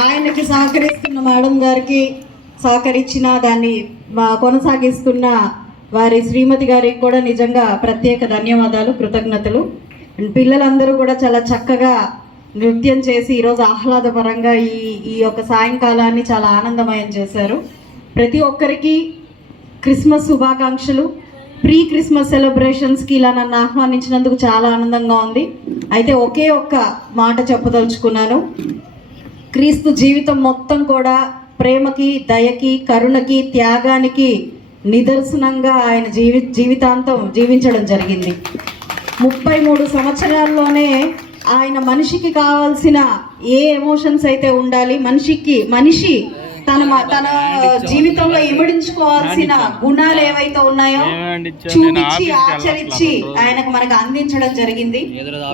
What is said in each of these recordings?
ఆయనకి సహకరిస్తున్న మేడం గారికి, సహకరించిన దాన్ని కొనసాగిస్తున్న వారి శ్రీమతి గారికి కూడా నిజంగా ప్రత్యేక ధన్యవాదాలు, కృతజ్ఞతలు. పిల్లలందరూ కూడా చాలా చక్కగా నృత్యం చేసి ఈరోజు ఆహ్లాదపరంగా ఈ యొక్క సాయంకాలాన్ని చాలా ఆనందమయం చేశారు. ప్రతి ఒక్కరికి క్రిస్మస్ శుభాకాంక్షలు. ప్రీ క్రిస్మస్ సెలబ్రేషన్స్కి ఇలా నన్ను ఆహ్వానించినందుకు చాలా ఆనందంగా ఉంది. అయితే ఒకే ఒక్క మాట చెప్పదలుచుకున్నాను. క్రీస్తు జీవితం మొత్తం కూడా ప్రేమకి, దయకి, కరుణకి, త్యాగానికి నిదర్శనంగా ఆయన జీవితాంతం జీవించడం జరిగింది. 33 సంవత్సరాల్లోనే ఆయన మనిషికి కావాల్సిన ఏ ఎమోషన్స్ అయితే ఉండాలి, మనిషి తన జీవితంలో ఇమిడించుకోవాల్సిన గుణాలు ఏవైతే ఉన్నాయో చూపించి ఆచరించి ఆయనకు మనకు అందించడం జరిగింది.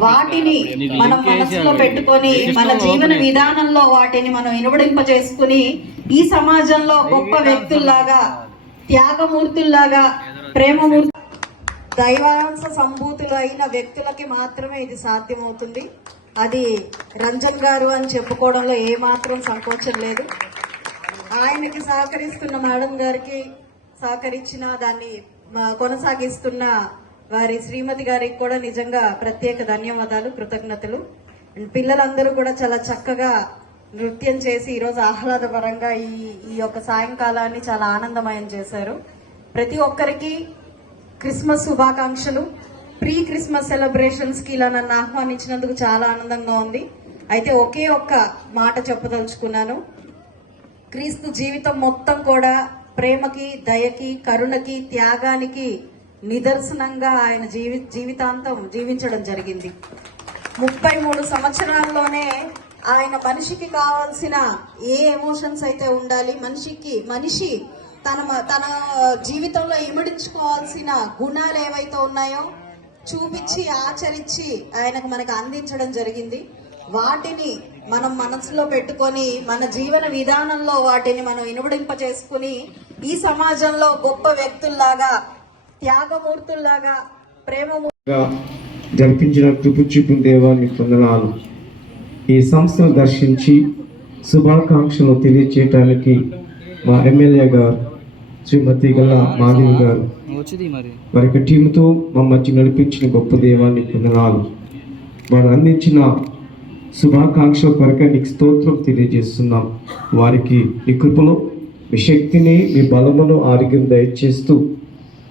వాటిని మనం మనసులో పెట్టుకొని మన జీవన విధానంలో వాటిని మనం ఇనుబడింపజేసుకుని ఈ సమాజంలో గొప్ప వ్యక్తుల్లాగా, త్యాగమూర్తుల్లాగా, ప్రేమమూర్తి, దైవాంశ సంభూతులు అయిన వ్యక్తులకి మాత్రమే ఇది సాధ్యమవుతుంది. అది రంజన్ గారు అని చెప్పుకోవడంలో ఏమాత్రం సంకోచం లేదు. ఆయనకి సహకరిస్తున్న మేడం గారికి, సహకరించిన దాన్ని కొనసాగిస్తున్న వారి శ్రీమతి గారికి కూడా నిజంగా ప్రత్యేక ధన్యవాదాలు, కృతజ్ఞతలు. పిల్లలందరూ కూడా చాలా చక్కగా నృత్యం చేసి ఈరోజు ఆహ్లాదపరంగా ఈ యొక్క సాయంకాలాన్ని చాలా ఆనందమయం చేశారు. ప్రతి ఒక్కరికి క్రిస్మస్ శుభాకాంక్షలు. ప్రీ క్రిస్మస్ సెలబ్రేషన్స్కి ఇలా నన్ను ఆహ్వానించినందుకు చాలా ఆనందంగా ఉంది. అయితే ఒకే ఒక్క మాట చెప్పదలుచుకున్నాను. క్రీస్తు జీవితం మొత్తం కూడా ప్రేమకి, దయకి, కరుణకి, త్యాగానికి నిదర్శనంగా ఆయన జీవితాంతం జీవించడం జరిగింది. 33 సంవత్సరాల్లోనే ఆయన మనిషికి కావాల్సిన ఏ ఎమోషన్స్ అయితే ఉండాలి, మనిషి తన జీవితంలో ఇమిడించుకోవాల్సిన గుణాలు ఏవైతే ఉన్నాయో చూపించి ఆచరించి ఆయనకు మనకు అందించడం జరిగింది. వాటిని మనం మనసులో పెట్టుకొని మన జీవన విధానంలో వాటిని మనం ఇనుబడింపజేసుకుని ఈ సమాజంలో గొప్ప వ్యక్తుల్లాగా, త్యాగమూర్తుల్లాగా, ప్రేమగా జరిపించిన కృప చూపిన దేవాన్ని వందనాలు. ఈ సంస్థను దర్శించి శుభాకాంక్షలు తెలియచేయటానికి మా ఎమ్మెల్యే గారు శ్రీమతి గల్లా మాధవి గారు వారి టీంతో మా మధ్య నడిపించిన గొప్ప దేవాన్ని వందనాలు. వారు అందించిన శుభాకాంక్షల కొరకు నీకు స్తోత్రం తెలియజేస్తున్నాం. వారికి నీ కృపలో, మీ శక్తిని, మీ బలమును, ఆరోగ్యం దయచేస్తూ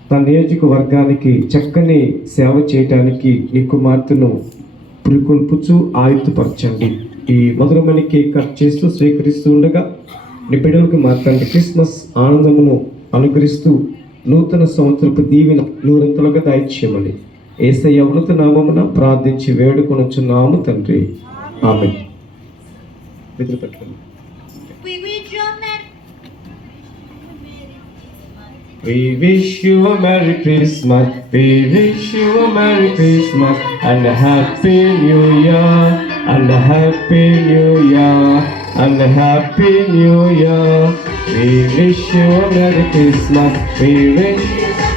తన నియోజకవర్గానికి చక్కని సేవ చేయటానికి నీ కుమార్తెను పురికొల్పుచు ఆయుధపరచండి. ఈ మధురమైన కేక్ కట్ చేస్తూ స్వీకరిస్తూ ఉండగా నీ బిడ్డలకు మాత్రం క్రిస్మస్ ఆనందమును అనుగ్రహిస్తూ నూతన సంవత్సరపు దీవెన నూరంతలుగా దయచేయమని యేసయ్య ఉన్నత నామమున ప్రార్థించి వేడుకొనుచున్నాము తండ్రి. ఆమేన్. We wish you a Merry Christmas. We wish you a Merry Christmas and a Happy New Year, and a Happy New Year, and a Happy New Year. We wish you a Merry Christmas. We wish you a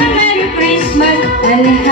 Merry Christmas and a